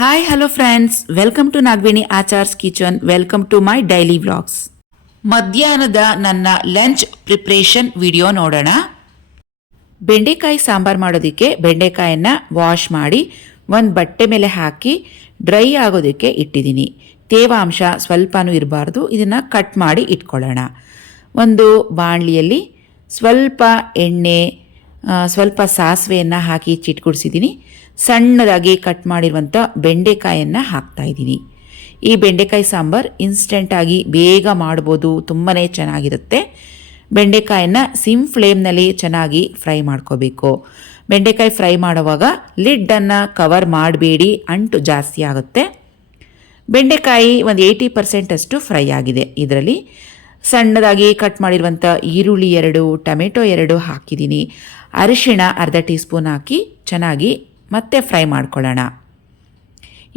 Hi, hello friends. Welcome to Nagveni Achars Kitchen. Welcome to my daily vlogs. ಮಧ್ಯಾಹ್ನದ ನನ್ನ lunch preparation video ನೋಡೋಣ. ಬೆಂಡೆಕಾಯಿ ಸಾಂಬಾರ್ ಮಾಡೋದಕ್ಕೆ ಬೆಂಡೆಕಾಯನ್ನು wash ಮಾಡಿ ಒಂದು ಬಟ್ಟೆ ಮೇಲೆ ಹಾಕಿ ಡ್ರೈ ಆಗೋದಕ್ಕೆ ಇಟ್ಟಿದ್ದೀನಿ. ತೇವಾಂಶ ಸ್ವಲ್ಪನೂ ಇರಬಾರ್ದು. ಇದನ್ನು ಕಟ್ ಮಾಡಿ ಇಟ್ಕೊಳ್ಳೋಣ. ಒಂದು ಬಾಣಲಿಯಲ್ಲಿ ಸ್ವಲ್ಪ ಎಣ್ಣೆ, ಸ್ವಲ್ಪ ಸಾಸಿವೆಯನ್ನು ಹಾಕಿ ಚಿಟ್ಕುಡಿಸಿದ್ದೀನಿ. ಸಣ್ಣದಾಗಿ ಕಟ್ ಮಾಡಿರುವಂಥ ಬೆಂಡೆಕಾಯನ್ನು ಹಾಕ್ತಾಯಿದ್ದೀನಿ. ಈ ಬೆಂಡೆಕಾಯಿ ಸಾಂಬಾರು ಇನ್ಸ್ಟೆಂಟಾಗಿ ಬೇಗ ಮಾಡ್ಬೋದು, ತುಂಬಾ ಚೆನ್ನಾಗಿರುತ್ತೆ. ಬೆಂಡೆಕಾಯನ್ನು ಸಿಮ್ ಫ್ಲೇಮ್ನಲ್ಲಿ ಚೆನ್ನಾಗಿ ಫ್ರೈ ಮಾಡ್ಕೋಬೇಕು. ಬೆಂಡೆಕಾಯಿ ಫ್ರೈ ಮಾಡುವಾಗ ಲಿಡ್ಡನ್ನು ಕವರ್ ಮಾಡಬೇಡಿ, ಅಂಟು ಜಾಸ್ತಿ ಆಗುತ್ತೆ. ಬೆಂಡೆಕಾಯಿ ಒಂದು 80% ಅಷ್ಟು ಫ್ರೈ ಆಗಿದೆ. ಇದರಲ್ಲಿ ಸಣ್ಣದಾಗಿ ಕಟ್ ಮಾಡಿರುವಂಥ ಈರುಳ್ಳಿ 2, ಟೊಮೆಟೊ 2 ಹಾಕಿದ್ದೀನಿ. ಅರಿಶಿಣ ಅರ್ಧ ಟೀ ಸ್ಪೂನ್ ಹಾಕಿ ಚೆನ್ನಾಗಿ ಮತ್ತೆ ಫ್ರೈ ಮಾಡ್ಕೊಳ್ಳೋಣ.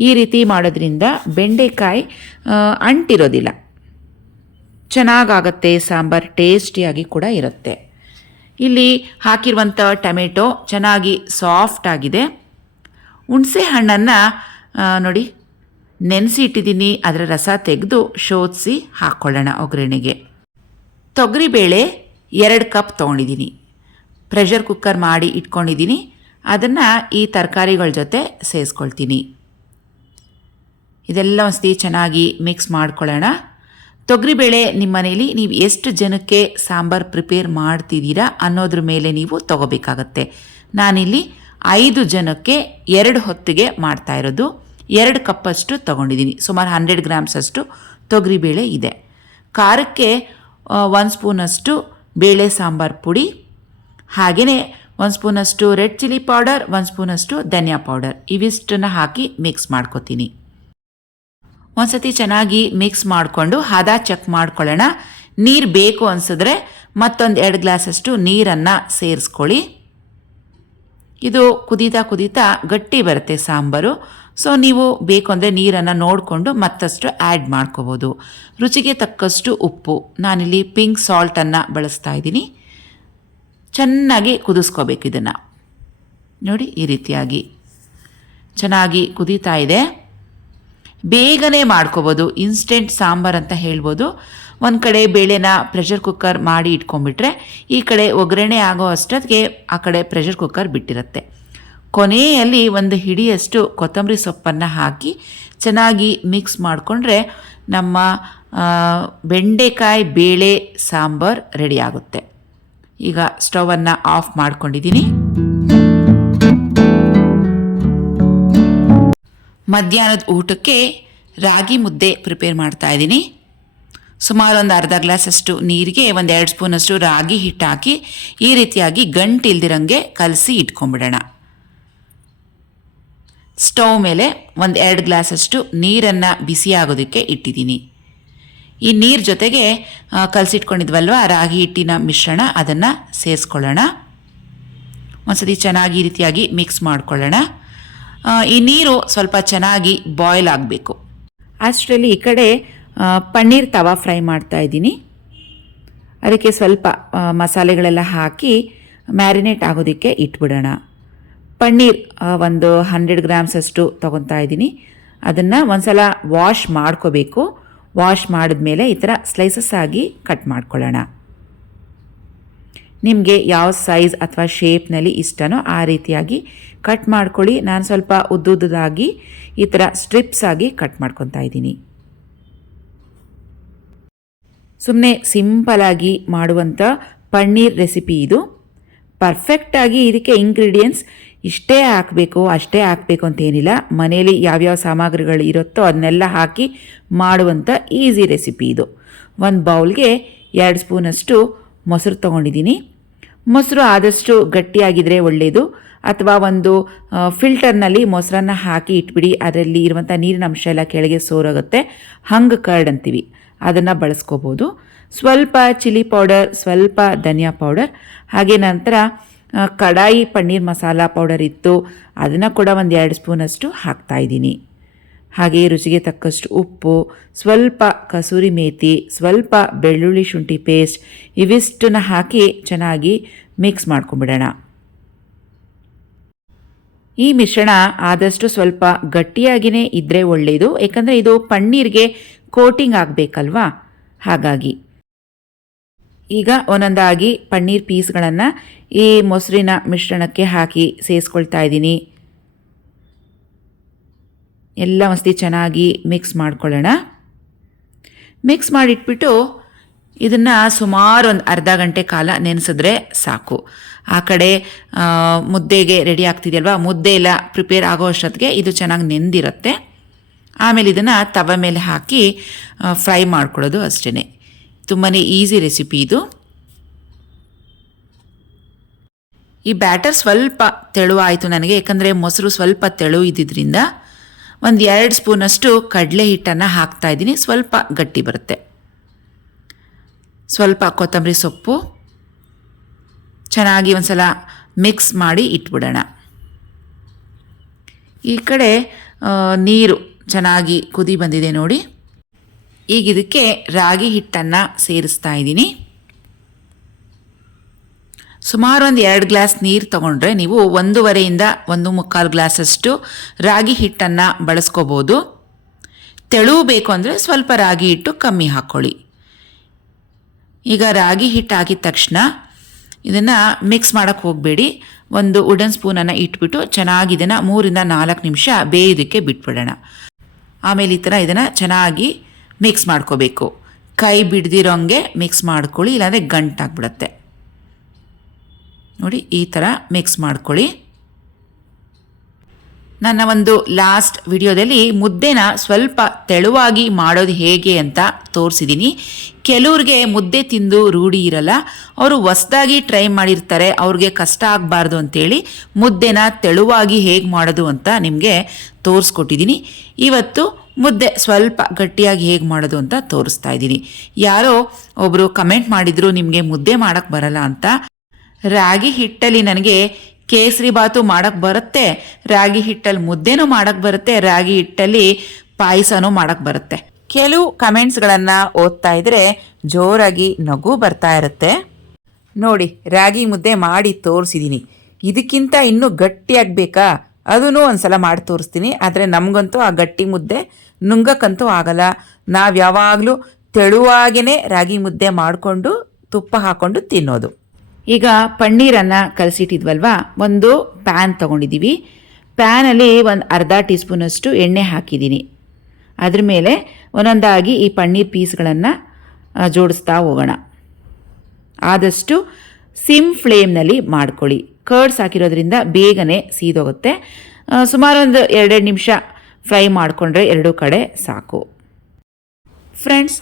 ಈ ರೀತಿ ಮಾಡೋದ್ರಿಂದ ಬೆಂಡೆಕಾಯಿ ಅಂಟಿರೋದಿಲ್ಲ, ಚೆನ್ನಾಗಾಗತ್ತೆ. ಸಾಂಬಾರು ಟೇಸ್ಟಿಯಾಗಿ ಕೂಡ ಇರುತ್ತೆ. ಇಲ್ಲಿ ಹಾಕಿರುವಂಥ ಟೊಮೆಟೊ ಚೆನ್ನಾಗಿ ಸಾಫ್ಟ್ ಆಗಿದೆ. ಹುಣಸೆ ಹಣ್ಣನ್ನು ನೋಡಿ ನೆನೆಸಿ ಇಟ್ಟಿದ್ದೀನಿ. ಅದರ ರಸ ತೆಗೆದು ಶೋಧಿಸಿ ಹಾಕ್ಕೊಳ್ಳೋಣ ಒಗ್ಗರಣೆಗೆ. ತೊಗರಿಬೇಳೆ 2 ಕಪ್ ತೊಗೊಂಡಿದ್ದೀನಿ. ಪ್ರೆಷರ್ ಕುಕ್ಕರ್ ಮಾಡಿ ಇಟ್ಕೊಂಡಿದ್ದೀನಿ. ಅದನ್ನು ಈ ತರಕಾರಿಗಳ ಜೊತೆ ಸೇರಿಸ್ಕೊಳ್ತೀನಿ. ಇದೆಲ್ಲ ಒಂದ್ಸತಿ ಚೆನ್ನಾಗಿ ಮಿಕ್ಸ್ ಮಾಡ್ಕೊಳ್ಳೋಣ. ತೊಗರಿಬೇಳೆ ನಿಮ್ಮ ಮನೇಲಿ ನೀವು ಎಷ್ಟು ಜನಕ್ಕೆ ಸಾಂಬಾರು ಪ್ರಿಪೇರ್ ಮಾಡ್ತಿದ್ದೀರಾ ಅನ್ನೋದ್ರ ಮೇಲೆ ನೀವು ತೊಗೋಬೇಕಾಗತ್ತೆ. ನಾನಿಲ್ಲಿ 5 ಜನಕ್ಕೆ 2 ಹೊತ್ತಿಗೆ ಮಾಡ್ತಾ ಇರೋದು. 2 ಕಪ್ಪಷ್ಟು ತೊಗೊಂಡಿದ್ದೀನಿ. ಸುಮಾರು 100 ಗ್ರಾಮ್ಸಷ್ಟು ತೊಗರಿಬೇಳೆ ಇದೆ. ಖಾರಕ್ಕೆ 1 ಸ್ಪೂನಷ್ಟು ಬೇಳೆ ಸಾಂಬಾರು ಪುಡಿ, ಹಾಗೆಯೇ 1 ಸ್ಪೂನಷ್ಟು ರೆಡ್ ಚಿಲ್ಲಿ ಪೌಡರ್, 1 ಸ್ಪೂನಷ್ಟು ಧನಿಯಾ ಪೌಡರ್, ಇವಿಷ್ಟನ್ನು ಹಾಕಿ ಮಿಕ್ಸ್ ಮಾಡ್ಕೊತೀನಿ. ಒಂದ್ಸತಿ ಚೆನ್ನಾಗಿ ಮಿಕ್ಸ್ ಮಾಡಿಕೊಂಡು ಹದ ಚೆಕ್ ಮಾಡ್ಕೊಳ್ಳೋಣ. ನೀರು ಬೇಕು ಅನಿಸಿದ್ರೆ ಮತ್ತೊಂದು 2 ಗ್ಲಾಸಷ್ಟು ನೀರನ್ನು ಸೇರಿಸ್ಕೊಳ್ಳಿ. ಇದು ಕುದೀತಾ ಕುದೀತಾ ಗಟ್ಟಿ ಬರುತ್ತೆ ಸಾಂಬಾರು. ಸೊ ನೀವು ಬೇಕು ಅಂದರೆ ನೀರನ್ನು ನೋಡಿಕೊಂಡು ಮತ್ತಷ್ಟು ಆ್ಯಡ್ ಮಾಡ್ಕೋಬೋದು. ರುಚಿಗೆ ತಕ್ಕಷ್ಟು ಉಪ್ಪು, ನಾನಿಲ್ಲಿ ಪಿಂಕ್ ಸಾಲ್ಟನ್ನು ಬಳಸ್ತಾ ಇದ್ದೀನಿ. ಚೆನ್ನಾಗಿ ಕುದಿಸ್ಕೋಬೇಕು. ಇದನ್ನು ನೋಡಿ, ಈ ರೀತಿಯಾಗಿ ಚೆನ್ನಾಗಿ ಕುದೀತಾ ಇದೆ. ಬೇಗನೆ ಮಾಡ್ಕೋಬೋದು, ಇನ್ಸ್ಟೆಂಟ್ ಸಾಂಬಾರು ಅಂತ ಹೇಳ್ಬೋದು. ಒಂದು ಕಡೆ ಬೇಳೆನ ಪ್ರೆಷರ್ ಕುಕ್ಕರ್ ಮಾಡಿ ಇಟ್ಕೊಂಡ್ಬಿಟ್ರೆ ಈ ಕಡೆ ಒಗ್ಗರಣೆ ಆಗೋ ಅಷ್ಟೊತ್ತಿಗೆ ಆ ಕಡೆ ಪ್ರೆಷರ್ ಕುಕ್ಕರ್ ಬಿಟ್ಟಿರುತ್ತೆ. ಕೊನೆಯಲ್ಲಿ ಒಂದು ಹಿಡಿಯಷ್ಟು ಕೊತ್ತಂಬರಿ ಸೊಪ್ಪನ್ನು ಹಾಕಿ ಚೆನ್ನಾಗಿ ಮಿಕ್ಸ್ ಮಾಡಿಕೊಂಡ್ರೆ ನಮ್ಮ ಬೆಂಡೆಕಾಯಿ ಬೇಳೆ ಸಾಂಬಾರು ರೆಡಿ ಆಗುತ್ತೆ. ಈಗ ಸ್ಟವನ್ನು ಆಫ್ ಮಾಡ್ಕೊಂಡಿದ್ದೀನಿ. ಮಧ್ಯಾಹ್ನದ ಊಟಕ್ಕೆ ರಾಗಿ ಮುದ್ದೆ ಪ್ರಿಪೇರ್ ಮಾಡ್ತಾ ಇದ್ದೀನಿ. ಸುಮಾರು ಒಂದು ಅರ್ಧ ಗ್ಲಾಸಷ್ಟು ನೀರಿಗೆ 1-2 ಸ್ಪೂನಷ್ಟು ರಾಗಿ ಹಿಟ್ಟು ಹಾಕಿ ಈ ರೀತಿಯಾಗಿ ಗಂಟು ಇಲ್ದಿರಂಗೆ ಕಲಸಿ ಇಟ್ಕೊಂಡ್ಬಿಡೋಣ. ಸ್ಟವ್ ಮೇಲೆ 1-2 ಗ್ಲಾಸಷ್ಟು ನೀರನ್ನು ಬಿಸಿ ಆಗೋದಕ್ಕೆ ಇಟ್ಟಿದ್ದೀನಿ. ಈ ನೀರು ಜೊತೆಗೆ ಕಲಸಿಟ್ಕೊಂಡಿದ್ವಲ್ವ ರಾಗಿ ಹಿಟ್ಟಿನ ಮಿಶ್ರಣ, ಅದನ್ನು ಸೇರಿಸ್ಕೊಳ್ಳೋಣ. ಒಂದ್ಸತಿ ಚೆನ್ನಾಗಿ ಈ ರೀತಿಯಾಗಿ ಮಿಕ್ಸ್ ಮಾಡ್ಕೊಳ್ಳೋಣ. ಈ ನೀರು ಸ್ವಲ್ಪ ಚೆನ್ನಾಗಿ ಬಾಯ್ಲ್ ಆಗಬೇಕು. ಅಷ್ಟರಲ್ಲಿ ಈ ಕಡೆ ಪನ್ನೀರ್ ತವಾ ಫ್ರೈ ಮಾಡ್ತಾ ಇದ್ದೀನಿ. ಅದಕ್ಕೆ ಸ್ವಲ್ಪ ಮಸಾಲೆಗಳೆಲ್ಲ ಹಾಕಿ ಮ್ಯಾರಿನೇಟ್ ಆಗೋದಕ್ಕೆ ಇಟ್ಬಿಡೋಣ. ಪನ್ನೀರ್ ಒಂದು 100 ಗ್ರಾಮ್ಸಷ್ಟು ತೊಗೊತಾ ಇದ್ದೀನಿ. ಅದನ್ನು ಒಂದ್ಸಲ ವಾಶ್ ಮಾಡ್ಕೋಬೇಕು. ವಾಶ್ ಮಾಡಿದ್ಮೇಲೆ ಈ ಥರ ಸ್ಲೈಸಸ್ ಆಗಿ ಕಟ್ ಮಾಡ್ಕೊಳ್ಳೋಣ. ನಿಮಗೆ ಯಾವ ಸೈಜ್ ಅಥವಾ ಶೇಪ್ನಲ್ಲಿ ಇಷ್ಟನೋ ಆ ರೀತಿಯಾಗಿ ಕಟ್ ಮಾಡ್ಕೊಳ್ಳಿ. ನಾನು ಸ್ವಲ್ಪ ಉದ್ದುದ್ದಾಗಿ ಈ ಥರ ಸ್ಟ್ರಿಪ್ಸ್ ಆಗಿ ಕಟ್ ಮಾಡ್ಕೊತಾ ಇದ್ದೀನಿ. ಸುಮ್ಮನೆ ಸಿಂಪಲಾಗಿ ಮಾಡುವಂಥ ಪನ್ನೀರ್ ರೆಸಿಪಿ ಇದು. ಪರ್ಫೆಕ್ಟಾಗಿ ಇದಕ್ಕೆ ಇಂಗ್ರೀಡಿಯೆಂಟ್ಸ್ ಇಷ್ಟೇ ಹಾಕಬೇಕು ಅಷ್ಟೇ ಹಾಕಬೇಕು ಅಂತೇನಿಲ್ಲ. ಮನೇಲಿ ಯಾವ್ಯಾವ ಸಾಮಗ್ರಿಗಳು ಇರುತ್ತೋ ಅದನ್ನೆಲ್ಲ ಹಾಕಿ ಮಾಡುವಂಥ ಈಸಿ ರೆಸಿಪಿ ಇದು. ಒಂದು ಬೌಲ್ಗೆ 2 ಸ್ಪೂನಷ್ಟು ಮೊಸರು ತೊಗೊಂಡಿದ್ದೀನಿ. ಮೊಸರು ಆದಷ್ಟು ಗಟ್ಟಿಯಾಗಿದ್ದರೆ ಒಳ್ಳೆಯದು. ಅಥವಾ ಒಂದು ಫಿಲ್ಟರ್ನಲ್ಲಿ ಮೊಸರನ್ನು ಹಾಕಿ ಇಟ್ಬಿಡಿ. ಅದರಲ್ಲಿ ಇರುವಂಥ ನೀರಿನ ಅಂಶ ಎಲ್ಲ ಕೆಳಗೆ ಸೋರೋಗುತ್ತೆ. ಹಂಗೆ ಕರ್ಡ್ ಅಂತೀವಿ, ಅದನ್ನು ಬಳಸ್ಕೋಬೋದು. ಸ್ವಲ್ಪ ಚಿಲ್ಲಿ ಪೌಡರ್, ಸ್ವಲ್ಪ ಧನಿಯಾ ಪೌಡರ್, ಹಾಗೆ ನಂತರ ಕಡಾಯಿ ಪನ್ನೀರ್ ಮಸಾಲ ಪೌಡರ್ ಇತ್ತು, ಅದನ್ನು ಕೂಡ 1-2 ಸ್ಪೂನಷ್ಟು ಹಾಕ್ತಾಯಿದ್ದೀನಿ. ಹಾಗೆ ರುಚಿಗೆ ತಕ್ಕಷ್ಟು ಉಪ್ಪು, ಸ್ವಲ್ಪ ಕಸೂರಿ ಮೇಥಿ, ಸ್ವಲ್ಪ ಬೆಳ್ಳುಳ್ಳಿ ಶುಂಠಿ ಪೇಸ್ಟ್, ಇವಿಷ್ಟನ್ನು ಹಾಕಿ ಚೆನ್ನಾಗಿ ಮಿಕ್ಸ್ ಮಾಡ್ಕೊಂಬಿಡೋಣ. ಈ ಮಿಶ್ರಣ ಆದಷ್ಟು ಸ್ವಲ್ಪ ಗಟ್ಟಿಯಾಗಿಯೇ ಇದ್ದರೆ ಒಳ್ಳೆಯದು, ಏಕೆಂದರೆ ಇದು ಪನ್ನೀರ್ಗೆ ಕೋಟಿಂಗ್ ಆಗಬೇಕಲ್ವಾ, ಹಾಗಾಗಿ. ಈಗ ಒಂದೊಂದಾಗಿ ಪನ್ನೀರ್ ಪೀಸ್ಗಳನ್ನು ಈ ಮೊಸರಿನ ಮಿಶ್ರಣಕ್ಕೆ ಹಾಕಿ ಸೇರಿಸ್ಕೊಳ್ತಾ ಇದ್ದೀನಿ. ಎಲ್ಲ ಮಸ್ತಿ ಚೆನ್ನಾಗಿ ಮಿಕ್ಸ್ ಮಾಡ್ಕೊಳ್ಳೋಣ. ಮಿಕ್ಸ್ ಮಾಡಿಟ್ಬಿಟ್ಟು ಇದನ್ನು ಸುಮಾರು ಒಂದು ಅರ್ಧ ಗಂಟೆ ಕಾಲ ನೆನೆಸಿದ್ರೆ ಸಾಕು. ಆ ಕಡೆ ಮುದ್ದೆಗೆ ರೆಡಿ ಆಗ್ತಿದೆಯಲ್ವಾ, ಮುದ್ದೆ ಎಲ್ಲ ಪ್ರಿಪೇರ್ ಆಗೋ ಅಷ್ಟೊತ್ತಿಗೆ ಇದು ಚೆನ್ನಾಗಿ ನೆಂದಿರುತ್ತೆ. ಆಮೇಲೆ ಇದನ್ನು ತವ ಮೇಲೆ ಹಾಕಿ ಫ್ರೈ ಮಾಡ್ಕೊಳ್ಳೋದು ಅಷ್ಟೇ. ತುಂಬಾ ಈಸಿ ರೆಸಿಪಿ ಇದು. ಈ ಬ್ಯಾಟರ್ ಸ್ವಲ್ಪ ತೆಳುವಾಯಿತು ನನಗೆ, ಯಾಕಂದರೆ ಮೊಸರು ಸ್ವಲ್ಪ ತೆಳು ಇದ್ದಿದ್ದರಿಂದ. ಒಂದು 2 ಸ್ಪೂನಷ್ಟು ಕಡಲೆ ಹಿಟ್ಟನ್ನು ಹಾಕ್ತಾಯಿದ್ದೀನಿ, ಸ್ವಲ್ಪ ಗಟ್ಟಿ ಬರುತ್ತೆ. ಸ್ವಲ್ಪ ಕೊತ್ತಂಬರಿ ಸೊಪ್ಪು ಚೆನ್ನಾಗಿ ಒಂದು ಸಲ ಮಿಕ್ಸ್ ಮಾಡಿ ಇಟ್ಬಿಡೋಣ. ಈ ಕಡೆ ನೀರು ಚೆನ್ನಾಗಿ ಕುದಿ ಬಂದಿದೆ ನೋಡಿ. ಈಗ ಇದಕ್ಕೆ ರಾಗಿ ಹಿಟ್ಟನ್ನು ಸೇರಿಸ್ತಾ ಇದ್ದೀನಿ. ಸುಮಾರು ಒಂದು 2 ಗ್ಲಾಸ್ ನೀರು ತೊಗೊಂಡ್ರೆ ನೀವು 1.5ರಿಂದ 1.25 ಗ್ಲಾಸಷ್ಟು ರಾಗಿ ಹಿಟ್ಟನ್ನು ಬಳಸ್ಕೋಬೋದು. ತೆಳು ಬೇಕು ಅಂದರೆ ಸ್ವಲ್ಪ ರಾಗಿ ಹಿಟ್ಟು ಕಮ್ಮಿ ಹಾಕ್ಕೊಳ್ಳಿ. ಈಗ ರಾಗಿ ಹಿಟ್ಟು ಹಾಕಿದ ತಕ್ಷಣ ಇದನ್ನು ಮಿಕ್ಸ್ ಮಾಡೋಕ್ಕೆ ಹೋಗಬೇಡಿ. ಒಂದು ವುಡನ್ ಸ್ಪೂನನ್ನು ಇಟ್ಬಿಟ್ಟು ಚೆನ್ನಾಗಿ ಇದನ್ನು 3ರಿಂದ 4 ನಿಮಿಷ ಬೇಯೋದಕ್ಕೆ ಬಿಟ್ಬಿಡೋಣ. ಆಮೇಲೆ ಈ ಥರ ಇದನ್ನು ಚೆನ್ನಾಗಿ ಮಿಕ್ಸ್ ಮಾಡ್ಕೋಬೇಕು. ಕೈ ಬಿಡ್ದಿರೋಂಗೆ ಮಿಕ್ಸ್ ಮಾಡ್ಕೊಳ್ಳಿ, ಇಲ್ಲಾಂದರೆ ಗಂಟಾಗ್ಬಿಡುತ್ತೆ ನೋಡಿ. ಈ ಥರ ಮಿಕ್ಸ್ ಮಾಡ್ಕೊಳ್ಳಿ. ನನ್ನ ಒಂದು ಲಾಸ್ಟ್ ವಿಡಿಯೋದಲ್ಲಿ ಮುದ್ದೆನ ಸ್ವಲ್ಪ ತೆಳುವಾಗಿ ಮಾಡೋದು ಹೇಗೆ ಅಂತ ತೋರಿಸಿದ್ದೀನಿ. ಕೆಲವ್ರಿಗೆ ಮುದ್ದೆ ತಿಂದು ರೂಢಿ ಇರಲ್ಲ, ಅವರು ಹೊಸ್ದಾಗಿ ಟ್ರೈ ಮಾಡಿರ್ತಾರೆ, ಅವ್ರಿಗೆ ಕಷ್ಟ ಆಗಬಾರ್ದು ಅಂತೇಳಿ ಮುದ್ದೆನ ತೆಳುವಾಗಿ ಹೇಗೆ ಮಾಡೋದು ಅಂತ ನಿಮಗೆ ತೋರಿಸ್ಕೊಟ್ಟಿದ್ದೀನಿ. ಇವತ್ತು ಮುದ್ದೆ ಸ್ವಲ್ಪ ಗಟ್ಟಿಯಾಗಿ ಹೇಗೆ ಮಾಡೋದು ಅಂತ ತೋರಿಸ್ತಾ ಇದ್ದೀನಿ. ಯಾರೋ ಒಬ್ಬರು ಕಮೆಂಟ್ ಮಾಡಿದರು ನಿಮಗೆ ಮುದ್ದೆ ಮಾಡೋಕ್ಕೆ ಬರಲ್ಲ ಅಂತ. ರಾಗಿ ಹಿಟ್ಟಲ್ಲಿ ನನಗೆ ಕೇಸರಿ ಬಾತು ಮಾಡೋಕ್ಕೆ ಬರುತ್ತೆ, ರಾಗಿ ಹಿಟ್ಟಲ್ಲಿ ಮುದ್ದೆನೂ ಮಾಡೋಕ್ಕೆ ಬರುತ್ತೆ, ರಾಗಿ ಹಿಟ್ಟಲ್ಲಿ ಪಾಯಸನೂ ಮಾಡೋಕ್ಕೆ ಬರುತ್ತೆ. ಕೆಲವು ಕಮೆಂಟ್ಸ್ಗಳನ್ನು ಓದ್ತಾ ಇದ್ದರೆ ಜೋರಾಗಿ ನಗು ಬರ್ತಾ ಇರುತ್ತೆ ನೋಡಿ. ರಾಗಿ ಮುದ್ದೆ ಮಾಡಿ ತೋರಿಸಿದ್ದೀನಿ, ಇದಕ್ಕಿಂತ ಇನ್ನೂ ಗಟ್ಟಿಯಾಗಬೇಕಾ, ಅದೂ ಒಂದು ಸಲ ಮಾಡಿ ತೋರಿಸ್ತೀನಿ. ಆದರೆ ನಮಗಂತೂ ಆ ಗಟ್ಟಿ ಮುದ್ದೆ ನುಂಗಕ್ಕಂತೂ ಆಗಲ್ಲ. ನಾವು ಯಾವಾಗಲೂ ತೆಳುವಾಗೇ ರಾಗಿ ಮುದ್ದೆ ಮಾಡಿಕೊಂಡು ತುಪ್ಪ ಹಾಕ್ಕೊಂಡು ತಿನ್ನೋದು. ಈಗ ಪನ್ನೀರನ್ನು ಕಲಸಿಟ್ಟಿದ್ವಲ್ವ, ಒಂದು ಪ್ಯಾನ್ ತೊಗೊಂಡಿದ್ದೀವಿ. ಪ್ಯಾನಲ್ಲಿ ಒಂದು ಅರ್ಧ ಟೀ ಸ್ಪೂನಷ್ಟು ಎಣ್ಣೆ ಹಾಕಿದ್ದೀನಿ. ಅದ್ರ ಮೇಲೆ ಒಂದೊಂದಾಗಿ ಈ ಪನ್ನೀರ್ ಪೀಸ್ಗಳನ್ನು ಜೋಡಿಸ್ತಾ ಹೋಗೋಣ. ಆದಷ್ಟು ಸಿಮ್ ಫ್ಲೇಮ್ನಲ್ಲಿ ಮಾಡ್ಕೊಳ್ಳಿ. ಕರ್ಡ್ಸ್ ಹಾಕಿರೋದ್ರಿಂದ ಬೇಗನೆ ಸೀದೋಗುತ್ತೆ. ಸುಮಾರು ಒಂದು 2 ನಿಮಿಷ ಫ್ರೈ ಮಾಡಿಕೊಂಡ್ರೆ 2 ಕಡೆ ಸಾಕು. ಫ್ರೆಂಡ್ಸ್,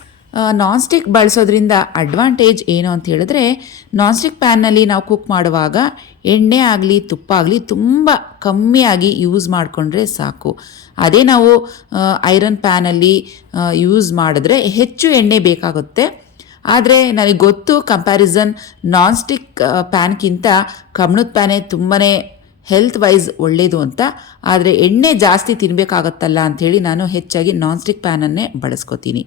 ನಾನ್ ಸ್ಟಿಕ್ ಬಳಸೋದ್ರಿಂದ ಅಡ್ವಾಂಟೇಜ್ ಏನು ಅಂತ ಹೇಳಿದ್ರೆ, ನಾನ್ ಸ್ಟಿಕ್ ಪ್ಯಾನ್ನಲ್ಲಿ ನಾವು ಕುಕ್ ಮಾಡುವಾಗ ಎಣ್ಣೆ ಆಗಲಿ ತುಪ್ಪ ಆಗಲಿ ತುಂಬ ಕಮ್ಮಿಯಾಗಿ ಯೂಸ್ ಮಾಡಿಕೊಂಡ್ರೆ ಸಾಕು. ಅದೇ ನಾವು ಐರನ್ ಪ್ಯಾನಲ್ಲಿ ಯೂಸ್ ಮಾಡಿದ್ರೆ ಹೆಚ್ಚು ಎಣ್ಣೆ ಬೇಕಾಗುತ್ತೆ. ಆದರೆ ನನಗೆ ಗೊತ್ತು ಕಂಪ್ಯಾರಿಸನ್ ನಾನ್ ಸ್ಟಿಕ್ ಪ್ಯಾನ್ಗಿಂತ ಕಬ್ಬಿಣದ ಪ್ಯಾನೇ ತುಂಬಾ ಹೆಲ್ತ್ ವೈಸ್ ಒಳ್ಳೆಯದು ಅಂತ. ಆದರೆ ಎಣ್ಣೆ ಜಾಸ್ತಿ ತಿನ್ನಬೇಕಾಗತ್ತಲ್ಲ ಅಂಥೇಳಿ ನಾನು ಹೆಚ್ಚಾಗಿ ನಾನ್ ಸ್ಟಿಕ್ ಪ್ಯಾನನ್ನೇ ಬಳಸ್ಕೊತೀನಿ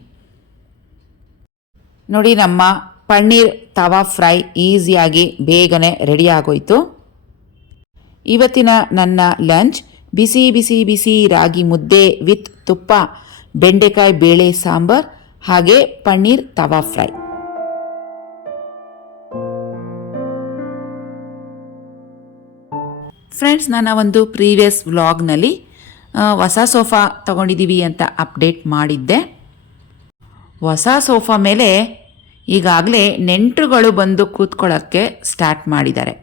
ನೋಡಿ. ನಮ್ಮ ಪನ್ನೀರ್ ತವಾ ಫ್ರೈ ಈಸಿಯಾಗಿ ಬೇಗನೆ ರೆಡಿ ಆಗೋಯ್ತು. ಇವತ್ತಿನ ನನ್ನ ಲಂಚ್ ಬಿಸಿ ಬಿಸಿ ಬಿಸಿ ರಾಗಿ ಮುದ್ದೆ ವಿತ್ ತುಪ್ಪ, ಬೆಂಡೆಕಾಯಿ ಬೇಳೆ ಸಾಂಬಾರ್, ಹಾಗೆ ಪನ್ನೀರ್ ತವಾ ಫ್ರೈ. ಫ್ರೆಂಡ್ಸ್, ನನ್ನ ಒಂದು ಪ್ರೀವಿಯಸ್ ವ್ಲಾಗ್ನಲ್ಲಿ ಹೊಸ ಸೋಫಾ ತೊಗೊಂಡಿದ್ದೀವಿ ಅಂತ ಅಪ್ಡೇಟ್ ಮಾಡಿದ್ದೆ. ಹೊಸ ಸೋಫಾ ಮೇಲೆ ಈಗಾಗಲೇ ನೆಂಟರುಗಳು ಬಂದು ಕೂತ್ಕೊಳ್ಳೋಕ್ಕೆ ಸ್ಟಾರ್ಟ್ ಮಾಡಿದ್ದಾರೆ.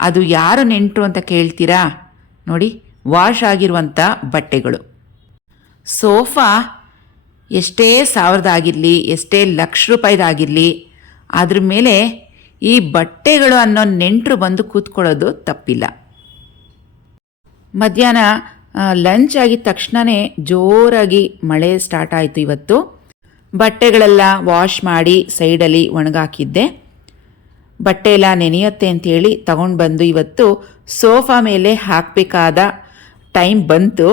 ಅದು ಯಾರು ನೆಂಟರು ಅಂತ ಕೇಳ್ತೀರಾ? ನೋಡಿ, ವಾಶ್ ಆಗಿರುವಂಥ ಬಟ್ಟೆಗಳು. ಸೋಫಾ ಎಷ್ಟೇ ಸಾವಿರದಾಗಿರಲಿ, ಎಷ್ಟೇ ಲಕ್ಷ ರೂಪಾಯಿದಾಗಿರಲಿ, ಅದ್ರ ಮೇಲೆ ಈ ಬಟ್ಟೆಗಳು ಅನ್ನೋ ನೆಂಟರು ಬಂದು ಕೂತ್ಕೊಳ್ಳೋದು ತಪ್ಪಿಲ್ಲ. ಮಧ್ಯಾಹ್ನ ಲಂಚ್ ಆಗಿದ ತಕ್ಷಣವೇ ಜೋರಾಗಿ ಮಳೆ ಸ್ಟಾರ್ಟ್ ಆಯಿತು. ಇವತ್ತು ಬಟ್ಟೆಗಳೆಲ್ಲ ವಾಶ್ ಮಾಡಿ ಸೈಡಲ್ಲಿ ಒಣಗಾಕಿದ್ದೆ. ಬಟ್ಟೆ ಎಲ್ಲ ನೆನೆಯುತ್ತೆ ಅಂಥೇಳಿ ತಗೊಂಡು ಬಂದು ಇವತ್ತು ಸೋಫಾ ಮೇಲೆ ಹಾಕಬೇಕಾದ ಟೈಮ್ ಬಂತು.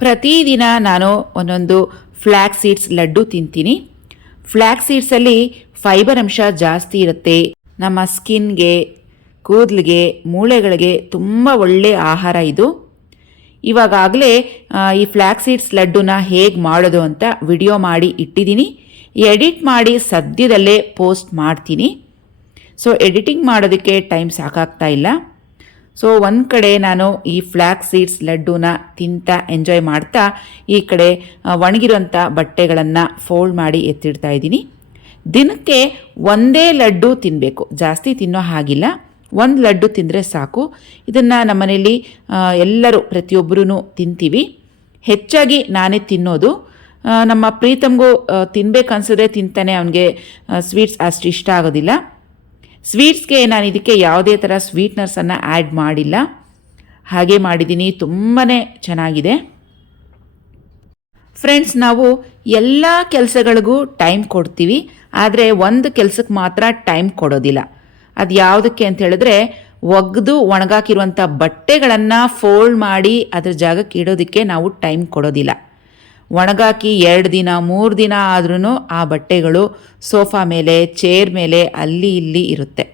ಪ್ರತಿದಿನ ನಾನು ಒಂದೊಂದು ಫ್ಲ್ಯಾಕ್ಸ್ ಸೀಡ್ಸ್ ಲಡ್ಡು ತಿಂತೀನಿ. ಫ್ಲ್ಯಾಕ್ಸ್ ಸೀಡ್ಸಲ್ಲಿ ಫೈಬರ್ ಅಂಶ ಜಾಸ್ತಿ ಇರುತ್ತೆ. ನಮ್ಮ ಸ್ಕಿನ್ಗೆ, ಕೂದಲಿಗೆ, ಮೂಳೆಗಳಿಗೆ ತುಂಬ ಒಳ್ಳೆಯ ಆಹಾರ ಇದು. ಇವಾಗಲೇ ಈ ಫ್ಲ್ಯಾಕ್ಸ್ ಸೀಡ್ಸ್ ಲಡ್ಡುನ ಹೇಗೆ ಮಾಡೋದು ಅಂತ ವಿಡಿಯೋ ಮಾಡಿ ಇಟ್ಟಿದ್ದೀನಿ. ಎಡಿಟ್ ಮಾಡಿ ಸದ್ಯದಲ್ಲೇ ಪೋಸ್ಟ್ ಮಾಡ್ತೀನಿ. ಸೊ ಎಡಿಟಿಂಗ್ ಮಾಡೋದಕ್ಕೆ ಟೈಮ್ ಸಾಕಾಗ್ತಾ ಇಲ್ಲ. ಸೊ ಒಂದು ಕಡೆ ನಾನು ಈ ಫ್ಲ್ಯಾಕ್ಸ್ ಸೀಡ್ಸ್ ಲಡ್ಡುನ ತಿಂತ ಎಂಜಾಯ್ ಮಾಡ್ತಾ ಈ ಕಡೆ ಒಣಗಿರೋಂಥ ಬಟ್ಟೆಗಳನ್ನು ಫೋಲ್ಡ್ ಮಾಡಿ ಎತ್ತಿಡ್ತಾ ಇದ್ದೀನಿ. ದಿನಕ್ಕೆ ಒಂದೇ ಲಡ್ಡು ತಿನ್ನಬೇಕು, ಜಾಸ್ತಿ ತಿನ್ನೋ ಹಾಗಿಲ್ಲ. ಒಂದು ಲಡ್ಡು ತಿಂದರೆ ಸಾಕು. ಇದನ್ನು ನಮ್ಮನೇಲಿ ಎಲ್ಲರೂ ಪ್ರತಿಯೊಬ್ಬರೂ ತಿಂತೀವಿ. ಹೆಚ್ಚಾಗಿ ನಾನೇ ತಿನ್ನೋದು. ನಮ್ಮ ಪ್ರೀತಮ್ಗೂ ತಿನ್ನಬೇಕನ್ಸಿದ್ರೆ ತಿಂತಾನೆ, ಅವನಿಗೆ ಸ್ವೀಟ್ಸ್ ಅಷ್ಟು ಇಷ್ಟ ಆಗೋದಿಲ್ಲ. ಸ್ವೀಟ್ಸ್ಗೆ ನಾನು ಇದಕ್ಕೆ ಯಾವುದೇ ಥರ ಸ್ವೀಟ್ನರ್ಸನ್ನು ಆ್ಯಡ್ ಮಾಡಿಲ್ಲ. ಹಾಗೆ ಮಾಡಿದ್ದೀನಿ, ತುಂಬಾ ಚೆನ್ನಾಗಿದೆ. ಫ್ರೆಂಡ್ಸ್, ನಾವು ಎಲ್ಲ ಕೆಲಸಗಳಿಗೂ ಟೈಮ್ ಕೊಡ್ತೀವಿ, ಆದರೆ ಒಂದು ಕೆಲಸಕ್ಕೆ ಮಾತ್ರ ಟೈಮ್ ಕೊಡೋದಿಲ್ಲ. ಅದು ಯಾವುದಕ್ಕೆ ಅಂತ ಹೇಳಿದ್ರೆ, ಒಗೆದು ಒಣಗಾಕಿರುವಂಥ ಬಟ್ಟೆಗಳನ್ನು ಫೋಲ್ಡ್ ಮಾಡಿ ಅದ್ರ ಜಾಗಕ್ಕೆ ಇಡೋದಕ್ಕೆ ನಾವು ಟೈಮ್ ಕೊಡೋದಿಲ್ಲ. ಒಣಗಾಕಿ 2 ದಿನ 3 ದಿನ ಆದ್ರೂ ಆ ಬಟ್ಟೆಗಳು ಸೋಫಾ ಮೇಲೆ, ಚೇರ್ ಮೇಲೆ ಅಲ್ಲಿ ಇಲ್ಲಿ ಇರುತ್ತೆ.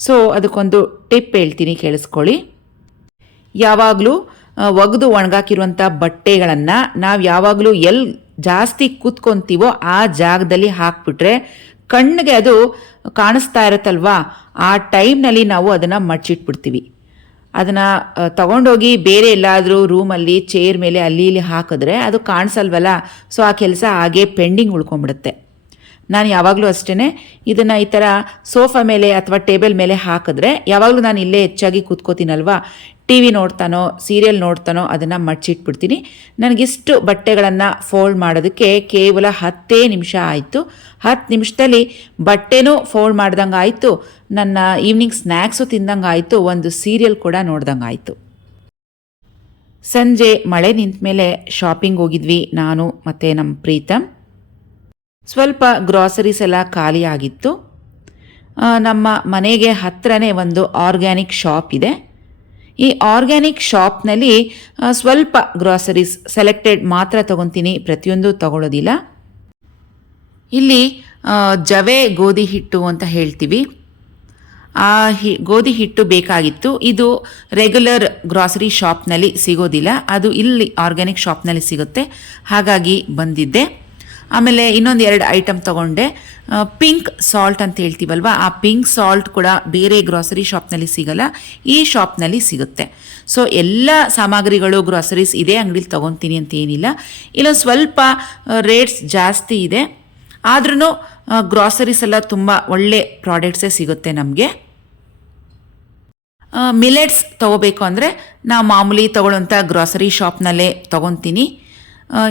ಸೊ ಅದಕ್ಕೊಂದು ಟಿಪ್ ಹೇಳ್ತೀನಿ, ಕೇಳಿಸ್ಕೊಳ್ಳಿ. ಯಾವಾಗಲೂ ಒಗೆದು ಒಣಗಾಕಿರುವಂಥ ಬಟ್ಟೆಗಳನ್ನು ನಾವು ಯಾವಾಗಲೂ ಎಲ್ಲಿ ಜಾಸ್ತಿ ಕೂತ್ಕೊತೀವೋ ಆ ಜಾಗದಲ್ಲಿ ಹಾಕ್ಬಿಟ್ರೆ ಕಣ್ಣಿಗೆ ಅದು ಕಾಣಿಸ್ತಾ ಇರುತ್ತಲ್ವಾ, ಆ ಟೈಮ್ನಲ್ಲಿ ನಾವು ಅದನ್ನು ಮಡ್ಚಿಟ್ಬಿಡ್ತೀವಿ. ಅದನ್ನು ತಗೊಂಡೋಗಿ ಬೇರೆ ಎಲ್ಲಾದರೂ ರೂಮಲ್ಲಿ ಚೇರ್ ಮೇಲೆ ಅಲ್ಲಿ ಇಲ್ಲಿ ಹಾಕಿದ್ರೆ ಅದು ಕಾಣಿಸಲ್ವಲ್ಲ. ಸೊ ಆ ಕೆಲಸ ಹಾಗೆ ಪೆಂಡಿಂಗ್ ಉಳ್ಕೊಂಬಿಡುತ್ತೆ. ನಾನು ಯಾವಾಗಲೂ ಅಷ್ಟೇ ಇದನ್ನು ಈ ಥರ ಸೋಫಾ ಮೇಲೆ ಅಥವಾ ಟೇಬಲ್ ಮೇಲೆ ಹಾಕಿದ್ರೆ, ಯಾವಾಗಲೂ ನಾನು ಇಲ್ಲೇ ಹೆಚ್ಚಾಗಿ ಕೂತ್ಕೋತೀನಲ್ವಾ, ಟಿ ವಿ ನೋಡ್ತಾನೋ ಸೀರಿಯಲ್ ನೋಡ್ತಾನೋ ಅದನ್ನು ಮಡ್ಚಿಟ್ಬಿಡ್ತೀನಿ. ನನಗಿಷ್ಟು ಬಟ್ಟೆಗಳನ್ನು ಫೋಲ್ಡ್ ಮಾಡೋದಕ್ಕೆ ಕೇವಲ 10 ನಿಮಿಷ ಆಯಿತು. 10 ನಿಮಿಷದಲ್ಲಿ ಬಟ್ಟೆನೂ ಫೋಲ್ಡ್ ಮಾಡ್ದಂಗೆ ಆಯಿತು, ನನ್ನ ಈವ್ನಿಂಗ್ ಸ್ನ್ಯಾಕ್ಸು ತಿಂದಂಗೆ ಆಯಿತು, ಒಂದು ಸೀರಿಯಲ್ ಕೂಡ ನೋಡ್ದಂಗೆ ಆಯಿತು. ಸಂಜೆ ಮಳೆ ನಿಂತ ಮೇಲೆ ಶಾಪಿಂಗ್ ಹೋಗಿದ್ವಿ ನಾನು ಮತ್ತು ನಮ್ಮ ಪ್ರೀತಮ್. ಸ್ವಲ್ಪ ಗ್ರಾಸರೀಸ್ ಎಲ್ಲ ಖಾಲಿ ಆಗಿತ್ತು. ನಮ್ಮ ಮನೆಗೆ ಹತ್ತಿರನೇ ಒಂದು ಆರ್ಗ್ಯಾನಿಕ್ ಶಾಪ್ ಇದೆ. ಈ ಆರ್ಗ್ಯಾನಿಕ್ ಶಾಪ್ನಲ್ಲಿ ಸ್ವಲ್ಪ ಗ್ರಾಸರೀಸ್ ಸೆಲೆಕ್ಟೆಡ್ ಮಾತ್ರ ತೊಗೊತೀನಿ, ಪ್ರತಿಯೊಂದು ತಗೊಳ್ಳೋದಿಲ್ಲ. ಇಲ್ಲಿ ಜವೆ ಗೋಧಿ ಹಿಟ್ಟು ಅಂತ ಹೇಳ್ತೀವಿ, ಆ ಗೋಧಿ ಹಿಟ್ಟು ಬೇಕಾಗಿತ್ತು. ಇದು ರೆಗ್ಯುಲರ್ ಗ್ರಾಸರಿ ಶಾಪ್ನಲ್ಲಿ ಸಿಗೋದಿಲ್ಲ, ಅದು ಇಲ್ಲಿ ಆರ್ಗ್ಯಾನಿಕ್ ಶಾಪ್ನಲ್ಲಿ ಸಿಗುತ್ತೆ, ಹಾಗಾಗಿ ಬಂದಿದ್ದೆ. ಆಮೇಲೆ ಇನ್ನೊಂದು 2 ಐಟಮ್ ತೊಗೊಂಡೆ. ಪಿಂಕ್ ಸಾಲ್ಟ್ ಅಂತ ಹೇಳ್ತೀವಲ್ವ, ಆ ಪಿಂಕ್ ಸಾಲ್ಟ್ ಕೂಡ ಬೇರೆ ಗ್ರಾಸರಿ ಶಾಪ್ನಲ್ಲಿ ಸಿಗಲ್ಲ, ಈ ಶಾಪ್ನಲ್ಲಿ ಸಿಗುತ್ತೆ. ಸೊ ಎಲ್ಲ ಸಾಮಗ್ರಿಗಳು ಗ್ರಾಸರೀಸ್ ಇದೇ ಅಂಗಡಿಲಿ ತೊಗೊತೀನಿ ಅಂತ ಏನಿಲ್ಲ. ಇಲ್ಲೊಂದು ಸ್ವಲ್ಪ ರೇಟ್ಸ್ ಜಾಸ್ತಿ ಇದೆ, ಆದ್ರೂ ಗ್ರಾಸರೀಸ್ ಎಲ್ಲ ತುಂಬ ಒಳ್ಳೆ ಪ್ರಾಡಕ್ಟ್ಸೇ ಸಿಗುತ್ತೆ ನಮಗೆ. ಮಿಲೆಟ್ಸ್ ತೊಗೋಬೇಕು ಅಂದರೆ ನಾವು ಮಾಮೂಲಿ ತೊಗೊಳ್ಳೋಂಥ ಗ್ರಾಸರಿ ಶಾಪ್ನಲ್ಲೇ ತೊಗೊತೀನಿ.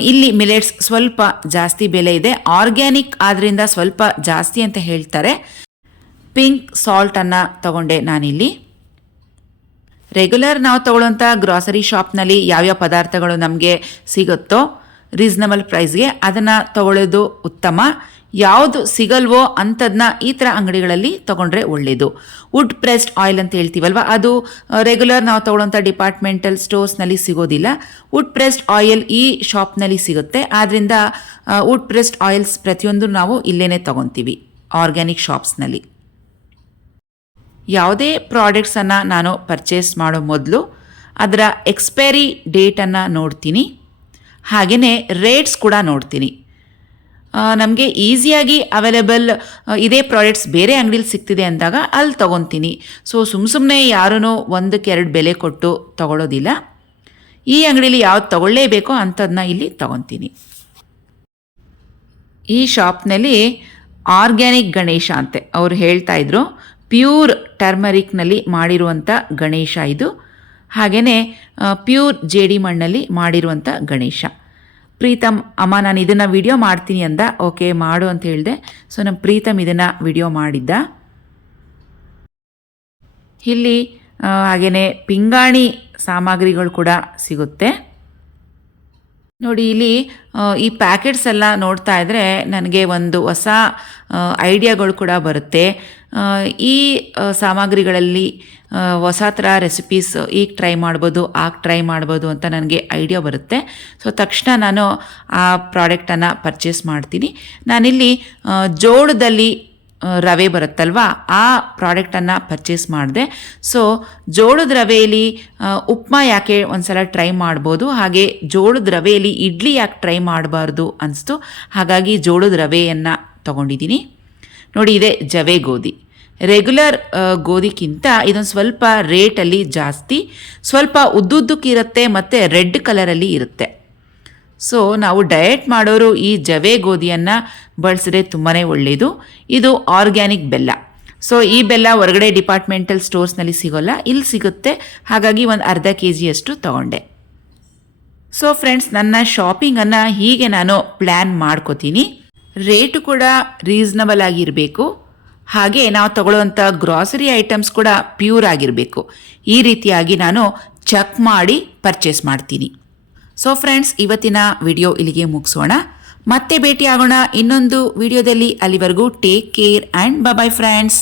ಇಲ್ಲಿ ಮಿಲೆಟ್ಸ್ ಸ್ವಲ್ಪ ಜಾಸ್ತಿ ಬೆಲೆ ಇದೆ, ಆರ್ಗ್ಯಾನಿಕ್ ಆದ್ದರಿಂದ ಸ್ವಲ್ಪ ಜಾಸ್ತಿ ಅಂತ ಹೇಳ್ತಾರೆ. ಪಿಂಕ್ ಸಾಲ್ಟನ್ನು ತಗೊಂಡೆ ನಾನಿಲ್ಲಿ. ರೆಗ್ಯುಲರ್ ನಾವು ತೊಗೊಳ್ಳೋಂಥ ಗ್ರಾಸರಿ ಶಾಪ್ನಲ್ಲಿ ಯಾವ್ಯಾವ ಪದಾರ್ಥಗಳು ನಮಗೆ ಸಿಗುತ್ತೋ ರೀಸನಬಲ್ ಪ್ರೈಸ್ಗೆ ಅದನ್ನು ತಗೊಳ್ಳೋದು ಉತ್ತಮ. ಯಾವುದು ಸಿಗಲ್ವೋ ಅಂಥದನ್ನ ಈ ಥರ ಅಂಗಡಿಗಳಲ್ಲಿ ತೊಗೊಂಡ್ರೆ ಒಳ್ಳೆಯದು. ವುಡ್ ಪ್ರೆಸ್ಡ್ ಆಯಿಲ್ ಅಂತ ಹೇಳ್ತೀವಲ್ವ, ಅದು ರೆಗ್ಯುಲರ್ ನಾವು ತೊಗೊಳ್ಳೋಂಥ ಡಿಪಾರ್ಟ್ಮೆಂಟಲ್ ಸ್ಟೋರ್ಸ್ನಲ್ಲಿ ಸಿಗೋದಿಲ್ಲ. ವುಡ್ ಪ್ರೆಸ್ಡ್ ಆಯಿಲ್ ಈ ಶಾಪ್ನಲ್ಲಿ ಸಿಗುತ್ತೆ, ಆದ್ದರಿಂದ ವುಡ್ ಪ್ರೆಸ್ಡ್ ಆಯಿಲ್ಸ್ ಪ್ರತಿಯೊಂದು ನಾವು ಇಲ್ಲೇ ತೊಗೊತೀವಿ ಆರ್ಗ್ಯಾನಿಕ್ ಶಾಪ್ಸ್ನಲ್ಲಿ. ಯಾವುದೇ ಪ್ರಾಡಕ್ಟ್ಸನ್ನು ನಾನು ಪರ್ಚೇಸ್ ಮಾಡೋ ಮೊದಲು ಅದರ ಎಕ್ಸ್ಪೈರಿ ಡೇಟನ್ನು ನೋಡ್ತೀನಿ, ಹಾಗೆಯೇ ರೇಟ್ಸ್ ಕೂಡ ನೋಡ್ತೀನಿ. ನಮಗೆ ಈಸಿಯಾಗಿ ಅವೈಲೇಬಲ್ ಇದೇ ಪ್ರಾಡಕ್ಟ್ಸ್ ಬೇರೆ ಅಂಗಡಿಲಿ ಸಿಗ್ತಿದೆ ಅಂದಾಗ ಅಲ್ಲಿ ತೊಗೊತೀನಿ. ಸೊ ಸುಮ್ಮನೆ ಯಾರೂ 1-2 ಬೆಲೆ ಕೊಟ್ಟು ತೊಗೊಳ್ಳೋದಿಲ್ಲ. ಈ ಅಂಗಡಿಲಿ ಯಾವ್ದು ತೊಗೊಳ್ಳೇಬೇಕೋ ಅಂಥದನ್ನ ಇಲ್ಲಿ ತೊಗೊತೀನಿ. ಈ ಶಾಪ್ನಲ್ಲಿ ಆರ್ಗ್ಯಾನಿಕ್ ಗಣೇಶ ಅಂತೆ ಅವರು ಹೇಳ್ತಾ ಇದ್ರು. ಪ್ಯೂರ್ ಟರ್ಮರಿಕ್ನಲ್ಲಿ ಮಾಡಿರುವಂಥ ಗಣೇಶ ಇದು, ಹಾಗೆಯೇ ಪ್ಯೂರ್ ಜೇಡಿ ಮಣ್ಣಲ್ಲಿ ಮಾಡಿರುವಂಥ ಗಣೇಶ. ಪ್ರೀತಮ್ ಅಮ್ಮ ನಾನು ಇದನ್ನು ವಿಡಿಯೋ ಮಾಡ್ತೀನಿ ಅಂದ, ಓಕೆ ಮಾಡು ಅಂತ ಹೇಳಿದೆ. ಸೊ ನಮ್ಮ ಪ್ರೀತಮ್ ಇದನ್ನು ವಿಡಿಯೋ ಮಾಡಿದ್ದ. ಇಲ್ಲಿ ಹಾಗೆಯೇ ಪಿಂಗಾಣಿ ಸಾಮಗ್ರಿಗಳು ಕೂಡ ಸಿಗುತ್ತೆ. ನೋಡಿ ಇಲ್ಲಿ ಈ ಪ್ಯಾಕೆಟ್ಸ್ ಎಲ್ಲ ನೋಡ್ತಾ ಇದ್ದರೆ ನನಗೆ ಒಂದು ಹೊಸ ಐಡಿಯಾಗಳು ಕೂಡ ಬರುತ್ತೆ. ಈ ಸಾಮಗ್ರಿಗಳಲ್ಲಿ ಹೊಸ ಥರ ರೆಸಿಪೀಸ್ ಈಗ ಟ್ರೈ ಮಾಡ್ಬೋದು, ಆಗ ಟ್ರೈ ಮಾಡ್ಬೋದು ಅಂತ ನನಗೆ ಐಡಿಯಾ ಬರುತ್ತೆ. ಸೊ ತಕ್ಷಣ ನಾನು ಆ ಪ್ರಾಡಕ್ಟನ್ನು ಪರ್ಚೇಸ್ ಮಾಡ್ತೀನಿ. ನಾನಿಲ್ಲಿ ಜೋಳದಲ್ಲಿ ರವೆ ಬರುತ್ತಲ್ವ, ಆ ಪ್ರಾಡಕ್ಟನ್ನು ಪರ್ಚೇಸ್ ಮಾಡಿದೆ. ಸೊ ಜೋಳದ ರವೆಯಲ್ಲಿ ಉಪ್ಮಾ ಯಾಕೆ ಒಂದ್ಸಲ ಟ್ರೈ ಮಾಡ್ಬೋದು, ಹಾಗೆ ಜೋಳದ ರವೆಯಲ್ಲಿ ಇಡ್ಲಿ ಯಾಕೆ ಟ್ರೈ ಮಾಡಬಾರ್ದು ಅನಿಸ್ತು. ಹಾಗಾಗಿ ಜೋಳದ ರವೆಯನ್ನು ತೊಗೊಂಡಿದ್ದೀನಿ. ನೋಡಿ, ಇದೆ ಜವೆ ಗೋಧಿ. ರೆಗ್ಯುಲರ್ ಗೋಧಿಗಿಂತ ಇದೊಂದು ಸ್ವಲ್ಪ ರೇಟಲ್ಲಿ ಜಾಸ್ತಿ, ಸ್ವಲ್ಪ ಉದ್ದುದ್ದಕ್ಕಿರುತ್ತೆ ಮತ್ತು ರೆಡ್ ಕಲರಲ್ಲಿ ಇರುತ್ತೆ. ಸೊ ನಾವು ಡಯಟ್ ಮಾಡೋರು ಈ ಜವೆ ಗೋಧಿಯನ್ನು ಬಳಸಿದ್ರೆ ತುಂಬಾ ಒಳ್ಳೆಯದು. ಇದು ಆರ್ಗ್ಯಾನಿಕ್ ಬೆಲ್ಲ. ಸೊ ಈ ಬೆಲ್ಲ ಹೊರಗಡೆ ಡಿಪಾರ್ಟ್ಮೆಂಟಲ್ ಸ್ಟೋರ್ಸ್ನಲ್ಲಿ ಸಿಗೋಲ್ಲ, ಇಲ್ಲಿ ಸಿಗುತ್ತೆ. ಹಾಗಾಗಿ ಒಂದು ಅರ್ಧ kg ತೊಗೊಂಡೆ. ಸೊ ಫ್ರೆಂಡ್ಸ್, ನನ್ನ ಶಾಪಿಂಗನ್ನು ಹೀಗೆ ನಾನು ಪ್ಲ್ಯಾನ್ ಮಾಡ್ಕೋತೀನಿ. ರೇಟು ಕೂಡ ರೀಸನಬಲ್ ಆಗಿರಬೇಕು, ಹಾಗೆ ನಾವು ತಗೊಳ್ಳುವಂಥ ಗ್ರಾಸರಿ ಐಟಮ್ಸ್ ಕೂಡ ಪ್ಯೂರ್ ಆಗಿರಬೇಕು. ಈ ರೀತಿಯಾಗಿ ನಾನು ಚೆಕ್ ಮಾಡಿ ಪರ್ಚೇಸ್ ಮಾಡ್ತೀನಿ. ಸೊ ಫ್ರೆಂಡ್ಸ್, ಇವತ್ತಿನ ವಿಡಿಯೋ ಇಲ್ಲಿಗೆ ಮುಗಿಸೋಣ. ಮತ್ತೆ ಭೇಟಿ ಆಗೋಣ ಇನ್ನೊಂದು ವಿಡಿಯೋದಲ್ಲಿ. ಅಲ್ಲಿವರೆಗೂ take care and bye bye friends.